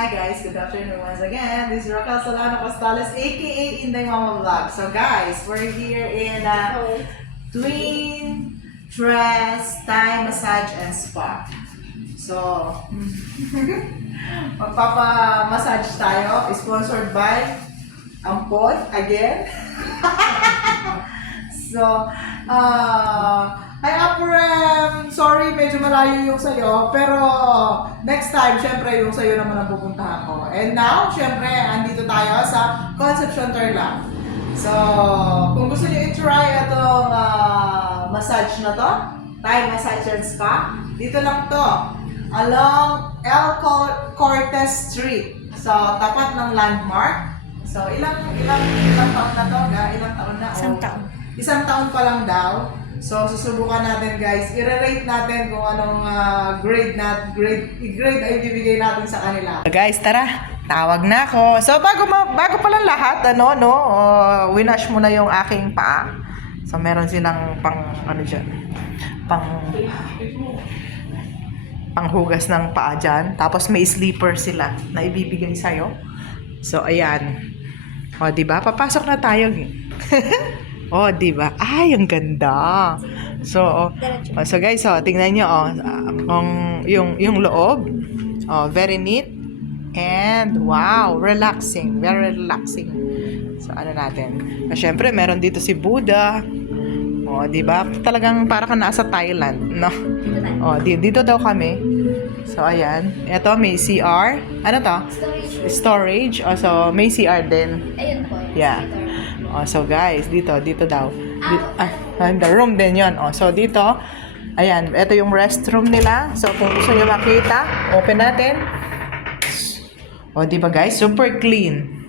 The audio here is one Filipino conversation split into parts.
Hi guys, good afternoon once again. This is Raquel Solano Costales, aka Inday Mama Vlog. So guys, we're here in uh, Twin Dress Thai Massage and Spa. So, magpapa-massage tayo, sponsored by Ampon again. so, uh, hi Aprem! Sorry, medyo malayo yung sa'yo, pero next time, syempre, yung sa'yo naman ang pupuntahan ko. And now, syempre, andito tayo sa Concepcion Tarlac. So, kung gusto niyo i-try itong ah, massage na to, Thai Massage and Spa, dito lang to. Along El Cor- Cortez Street. So, tapat ng landmark. So, ilang ilang ilang taon na to? Ga? Ilang taon na? Isang O, taon. Isang taon pa lang daw. So, susubukan natin guys. I-rate natin kung anong ah, grade na grade i-grade ay bibigay natin sa kanila. Guys, tara. Tawag na ako. So, bago ma- bago pa lang lahat, ano, no, uh, winash mo na yung aking paa. So, meron silang pang, ano dyan, pang, panghugas ng paa dyan. Tapos may sleeper sila na ibibigay sa'yo. So, ayan. O, di ba? Papasok na tayo. oh, di ba? Ay, ang ganda. So, oh, oh, so guys, oh, tingnan nyo, oh, kung yung, yung loob, oh, very neat, and wow, relaxing, very relaxing. So, ano natin? Ah, Siyempre, meron dito si Buddha. Oh, di ba? Talagang para ka nasa Thailand, no? Oh, di, dito daw kami. So, ayan. Ito, may CR. Ano to? Storage. Storage. Oh, so, may CR din. Ayun po. Yeah. Oh, so guys, dito, dito daw. Di, ah, ah, the room din yon. Oh, so dito, ayan, ito yung restroom nila. So kung gusto niyo makita, open natin. Oh, di ba guys? Super clean.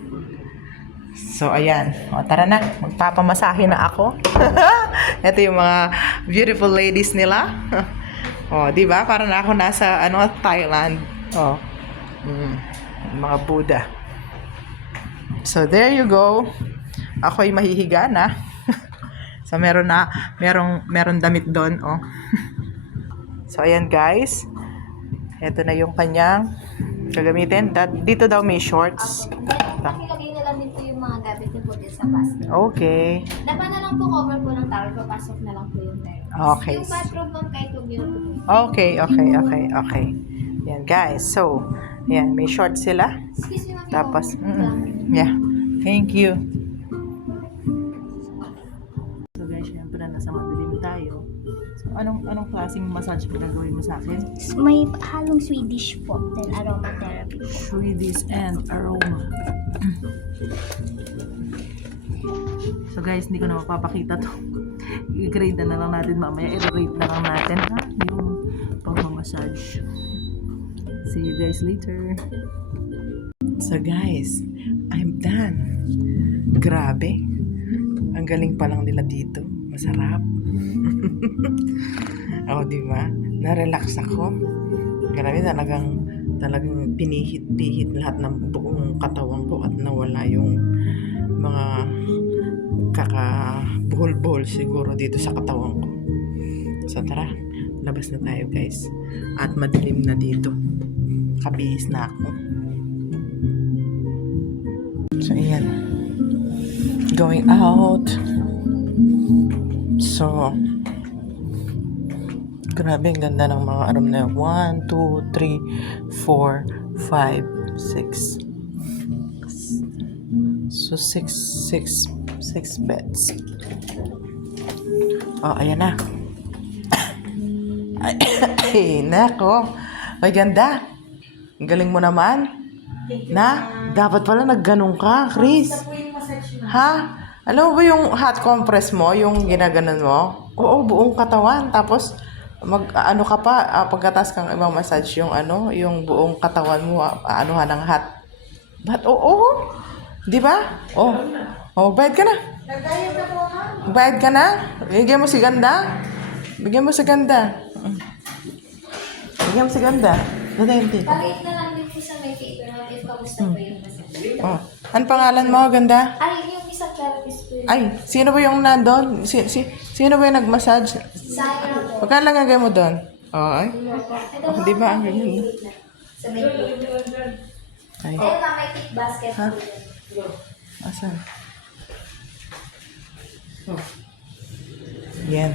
So, ayan. O, tara na. Magpapamasahe na ako. ito yung mga beautiful ladies nila. o, di ba? Parang na ako nasa, ano, Thailand. O. Mm, mga Buddha. So, there you go. Ako ay mahihiga na. so, meron na, merong, meron damit doon, oh. so, ayan guys. Ito na yung kanyang gagamitin. Dat, dito daw may shorts. Pakilagay na lang din po yung mga gamit niyo po din sa basket. Okay. Dapat na lang po cover po ng towel, papasok na lang po yung towel. Okay. Yung bathroom ma'am kahit po. Okay, okay, okay, okay. Yan guys. So, yan, may shorts sila. Excuse me ma'am. Tapos, mm, yeah. Thank you. Anong anong klaseng massage mo gagawin mo sa akin? May halong Swedish po, then aromatherapy. Swedish and aroma. so guys, hindi ko na mapapakita to. I-grade na lang natin mamaya. I-rate na lang natin ha? yung pang-massage. See you guys later. So guys, I'm done. Grabe. Ang galing pa lang nila dito. Masarap. oh, di ba? Na-relax ako. Grabe talagang talagang pinihit-pihit lahat ng buong katawan ko at nawala yung mga kakabuhol-buhol siguro dito sa katawan ko. So tara, labas na tayo guys. At madilim na dito. Kabihis na ako. So ayan. Going out. So, Grabe, ang ganda ng mga aram na yun. 1, 2, 3, 4, 5, 6. So, 6, 6, 6 beds. Oh, ayan na. Ay, ay, nako. Ay, ganda. Ang galing mo naman. Na, dapat pala nagganong ka, Chris. Ha? Alam mo ba yung hot compress mo, yung ginaganon mo? Oo, buong katawan. Tapos, mag ano ka pa, ah, pagkatas kang ibang massage yung ano, yung buong katawan mo, ah, anuhan ng hot. But, oo, di ba? Oh, oh, bayad ka na. Bayad ka na? Bigyan mo si ganda. Bigyan mo si ganda. Bigyan mo si ganda. Pakit na lang din po sa may paper if kamusta po yung massage. Oh. Ano pangalan mo, ganda? Ay, yung isang therapist po yun. Ay, sino ba yung nandun? Si, si, sino ba yung nag-massage? Sayang po. Magkano lang gagawin mo doon? Oh, ay. Ito Oh, di ba? Ang ganyan. Sa may Ay, Ayun na, may tip basket Ha? po yun. asan? Yan.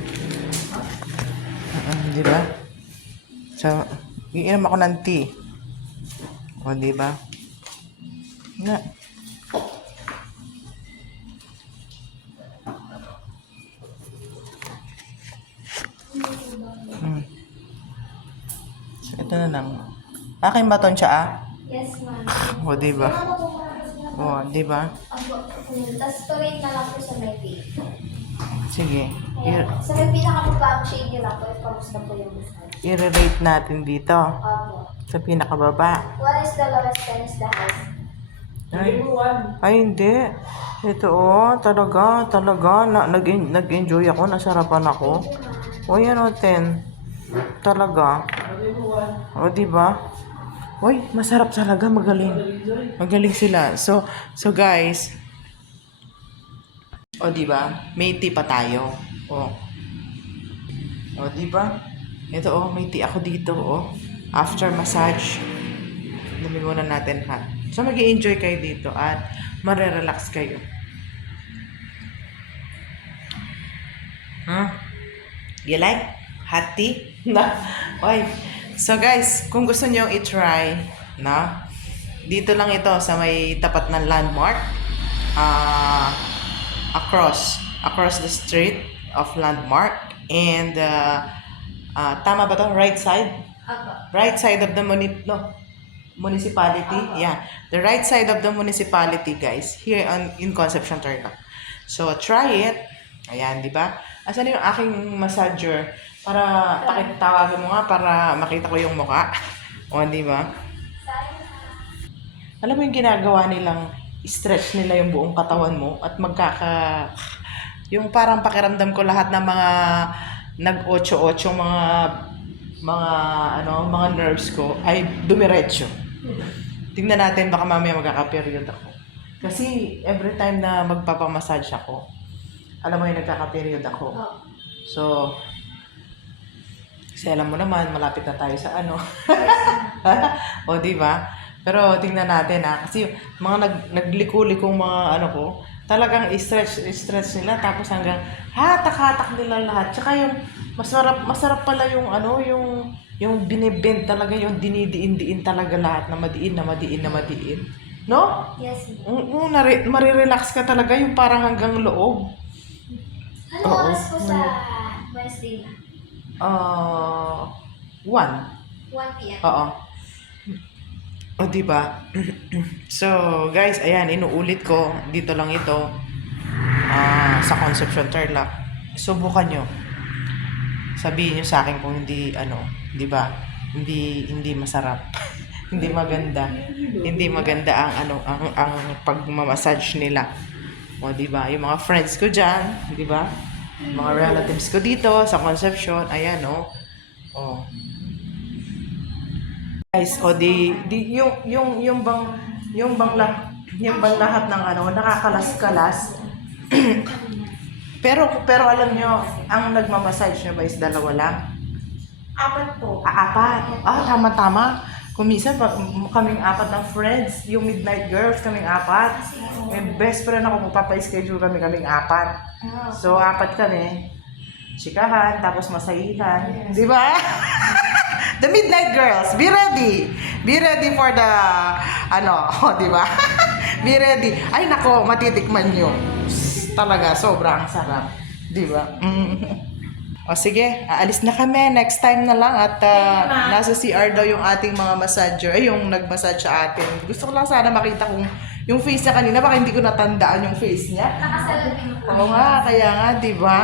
Uh, di ba? So, iinom ako ng tea. O, di ba? Nga. Lang. Akin ba siya ah? Yes, ma'am. O, di ba? O, di ba? Apo, mm, Tapos tuloy na lang po sa may vape. Sige. Ayan. Sa may pinakamabang shade nyo lang po, if kamusta po yung massage. i-rate natin dito. Opo. Sa pinakababa. One is the lowest, ten is the highest. Ay, ay hindi. Ito oh, talaga, talaga. Na, nag, nag-enjoy ako, nasarapan ako. O yan o, 10. Talaga. O, di ba? Uy, masarap talaga, magaling. Magaling sila. So, so guys, o di ba? May tea pa tayo. O. O di ba? Ito oh, may tea ako dito oh. After massage, Dami muna natin hot. So, mag enjoy kayo dito at marerelax kayo. Huh? You like hot tea? Na? Oy. So, guys, kung gusto nyo i-try, na, dito lang ito sa may tapat ng landmark. Ah, across, across the street of landmark. And, uh, ah, tama ba to? Right side? Right side of the muni- no, municipality. Yeah, the right side of the municipality, guys. Here on in Concepcion, Tarlac. So try it. Ayan, di ba? Asan yung aking massager? Para pakitawagan mo nga para makita ko yung mukha. O, di ba? Alam mo yung ginagawa nilang stretch nila yung buong katawan mo at magkaka... Yung parang pakiramdam ko lahat ng mga nag-ocho-ocho mga mga ano, mga nerves ko ay dumiretso. Tingnan natin baka mamaya magkaka-period ako. Kasi every time na magpapamassage ako, alam mo yung nagkaka-period ako. So, kasi alam mo naman, malapit na tayo sa ano. o, di ba? Pero tingnan natin ha. Kasi mga nag, nagliko-likong mga ano ko, talagang i-stretch, i-stretch nila. Tapos hanggang hatak-hatak nila lahat. Tsaka yung masarap, masarap pala yung ano, yung yung binibend talaga, yung dinidiin-diin talaga lahat na madiin, na madiin, na madiin. No? Yes, ma'am. Oo, nare, marirelax ka talaga yung parang hanggang loob. Ano Oo. oras po sa Wednesday na? Uh, one. 1 p.m. Oo. O, di ba? so, guys, ayan, inuulit ko. Dito lang ito. ah sa Concepcion Tarlac. Subukan nyo. Sabihin nyo sa akin kung hindi, ano, di ba? Hindi, hindi masarap. hindi maganda. Hindi maganda ang, ano, ang, ang pagmamassage nila. O, di ba? Yung mga friends ko dyan, di ba? Mga relatives ko dito sa Concepcion, ayan, o. Oh. Guys, o di, di yung yung yung bang yung bang lah, yung bang lahat ng ano nakakalas-kalas. pero pero alam nyo, ang nagmamassage nyo ba is dalawa lang? Apat po. Ah, apat. Ah, tama-tama. Kung minsan, pa, kaming apat ng friends, yung Midnight Girls, kaming apat. May best friend ako, magpapa-schedule kami, kaming apat. Ah. So, apat kami. Chikahan, tapos masayihan. Di ba? the Midnight Girls, be ready. Be ready for the, ano, oh, di ba? be ready. Ay, nako, matitikman nyo. Talaga, sobrang sarap. Di ba? Mm. O sige, aalis na kami. Next time na lang at ah, nasa CR daw yung ating mga massager, ay yung nag-massage sa atin. Gusto ko lang sana makita kung yung face niya kanina, baka hindi ko natandaan yung face niya. Nakasalamin po. Oo nga, kaya nga, di ba?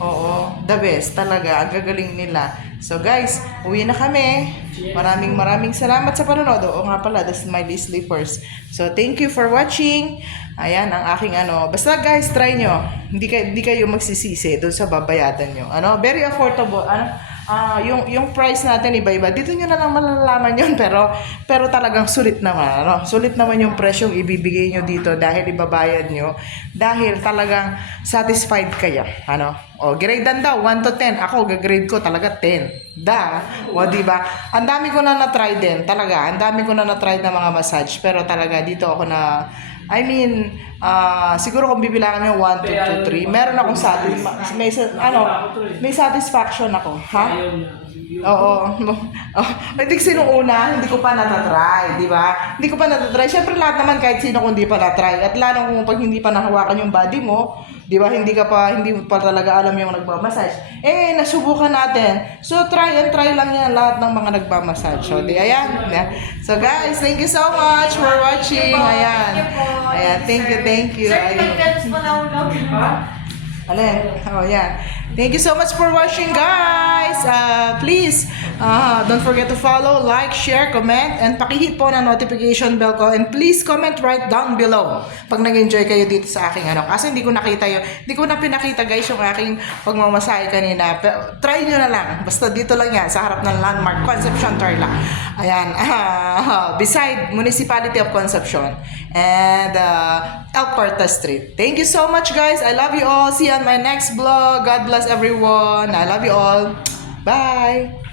Oo, the best talaga. Ang gagaling nila. So guys, uwi na kami. Maraming maraming salamat sa panonood. Oo nga pala, the Smiley Sleepers. So thank you for watching. Ayan, ang aking ano. Basta guys, try nyo. Hindi, kayo, hindi kayo magsisisi doon sa babayadan nyo. Ano? Very affordable. Ano? Ah, yung yung price natin iba-iba. Dito nyo na lang malalaman yun pero pero talagang sulit naman, ano? Sulit naman yung presyong ibibigay nyo dito dahil ibabayad nyo dahil talagang satisfied kayo, ano? O, gradean daw, 1 to 10. Ako, gagrade ko talaga 10. Da. O, di ba? Ang dami ko na na-try din. Talaga, ang dami ko na na-try na mga massage. Pero talaga, dito ako na... I mean, ah siguro kung bibilangan mo 1, 2, 2, 3, meron akong satis, may, ano, may satisfaction ako. Ha? Oo. Oh, hindi sino una, hindi ko pa natatry, di ba? Hindi ko pa natatry. Siyempre lahat naman kahit sino kung hindi pa natry. At lalo kung pag hindi pa nahawakan yung body mo, di ba? Hindi ka pa, hindi mo pa talaga alam yung nagmamassage. Eh, nasubukan natin. So, try and try lang yan lahat ng mga nagmamassage. So, di, ayan. So, guys, thank you so much for watching. Ayan. Ayan, thank you, thank you. Sir, pag-films mo na ulog. Alin? Oh, yeah. Thank you so much for watching, guys. Uh, please, uh, don't forget to follow, like, share, comment, and pakihit po ng notification bell ko. And please comment right down below pag nag-enjoy kayo dito sa aking ano. Kasi hindi ko nakita yun. Hindi ko na pinakita, guys, yung aking pagmamasahe kanina. Pero, try nyo na lang. Basta dito lang yan, sa harap ng landmark, Concepcion Tarlac. Ayan. ah, beside Municipality of Concepcion. And uh, El Porta Street. Thank you so much, guys. I love you all. See you on my next vlog. God bless everyone. I love you all. Bye.